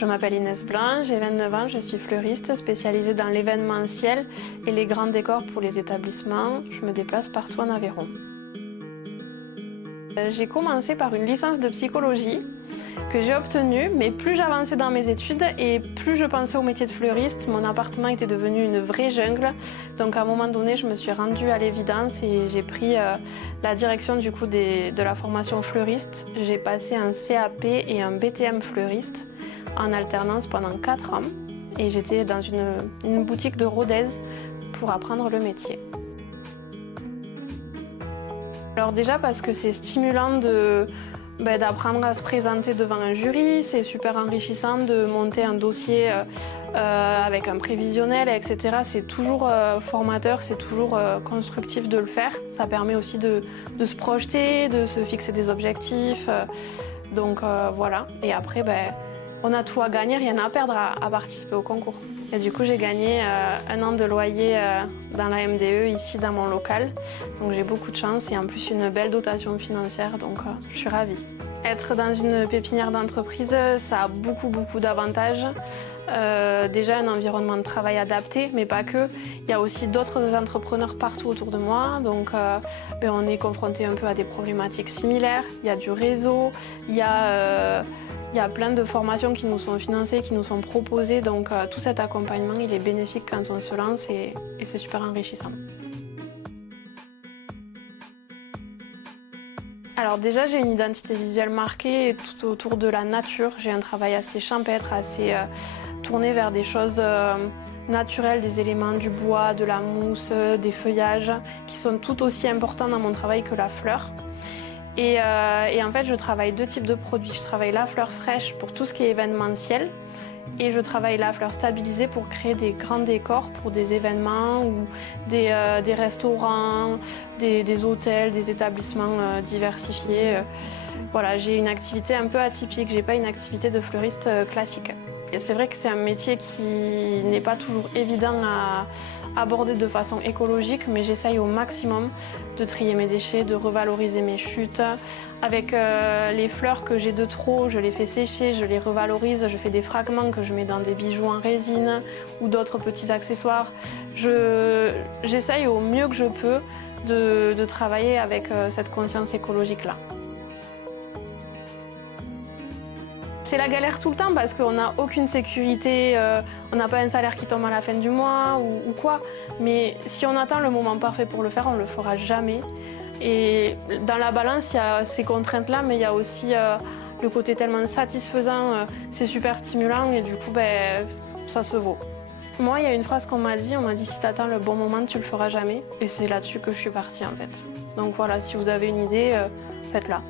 Je m'appelle Inès Blanc, j'ai 29 ans, je suis fleuriste spécialisée dans l'événementiel et les grands décors pour les établissements. Je me déplace partout en Aveyron. J'ai commencé par une licence de psychologie que j'ai obtenue, mais plus j'avançais dans mes études et plus je pensais au métier de fleuriste, mon appartement était devenu une vraie jungle. Donc à un moment donné, je me suis rendue à l'évidence et j'ai pris la direction de la formation fleuriste. J'ai passé un CAP et un BTM fleuriste en alternance pendant 4 ans et j'étais dans une boutique de Rodez pour apprendre le métier. Alors déjà parce que c'est stimulant d'apprendre à se présenter devant un jury, c'est super enrichissant de monter un dossier avec un prévisionnel, etc. C'est toujours formateur, c'est toujours constructif de le faire. Ça permet aussi de se projeter, de se fixer des objectifs. Donc voilà. Et après, on a tout à gagner, rien à perdre à participer au concours. Et du coup, j'ai gagné 1 an de loyer dans la MDE, ici dans mon local. Donc j'ai beaucoup de chance et en plus une belle dotation financière, donc je suis ravie. Être dans une pépinière d'entreprise, ça a beaucoup d'avantages. Déjà un environnement de travail adapté, mais pas que. Il y a aussi d'autres entrepreneurs partout autour de moi, donc on est confronté un peu à des problématiques similaires. Il y a du réseau, il y a plein de formations qui nous sont financées, qui nous sont proposées, donc tout cet accompagnement il est bénéfique quand on se lance et c'est super enrichissant. Alors déjà j'ai une identité visuelle marquée tout autour de la nature, j'ai un travail assez champêtre, assez tourné vers des choses naturelles, des éléments du bois, de la mousse, des feuillages, qui sont tout aussi importants dans mon travail que la fleur. Et en fait, je travaille 2 types de produits. Je travaille la fleur fraîche pour tout ce qui est événementiel et je travaille la fleur stabilisée pour créer des grands décors pour des événements ou des restaurants, des hôtels, des établissements diversifiés. Voilà, j'ai une activité un peu atypique, j'ai pas une activité de fleuriste classique. C'est vrai que c'est un métier qui n'est pas toujours évident à aborder de façon écologique, mais j'essaye au maximum de trier mes déchets, de revaloriser mes chutes. Avec les fleurs que j'ai de trop, je les fais sécher, je les revalorise, je fais des fragments que je mets dans des bijoux en résine ou d'autres petits accessoires. J'essaye au mieux que je peux de travailler avec cette conscience écologique-là. C'est la galère tout le temps parce qu'on n'a aucune sécurité, on n'a pas un salaire qui tombe à la fin du mois ou quoi. Mais si on attend le moment parfait pour le faire, on ne le fera jamais. Et dans la balance, il y a ces contraintes-là, mais il y a aussi le côté tellement satisfaisant, c'est super stimulant et du coup, ça se vaut. Moi, il y a une phrase qu'on m'a dit si tu attends le bon moment, tu le feras jamais. Et c'est là-dessus que je suis partie en fait. Donc voilà, si vous avez une idée, faites-la.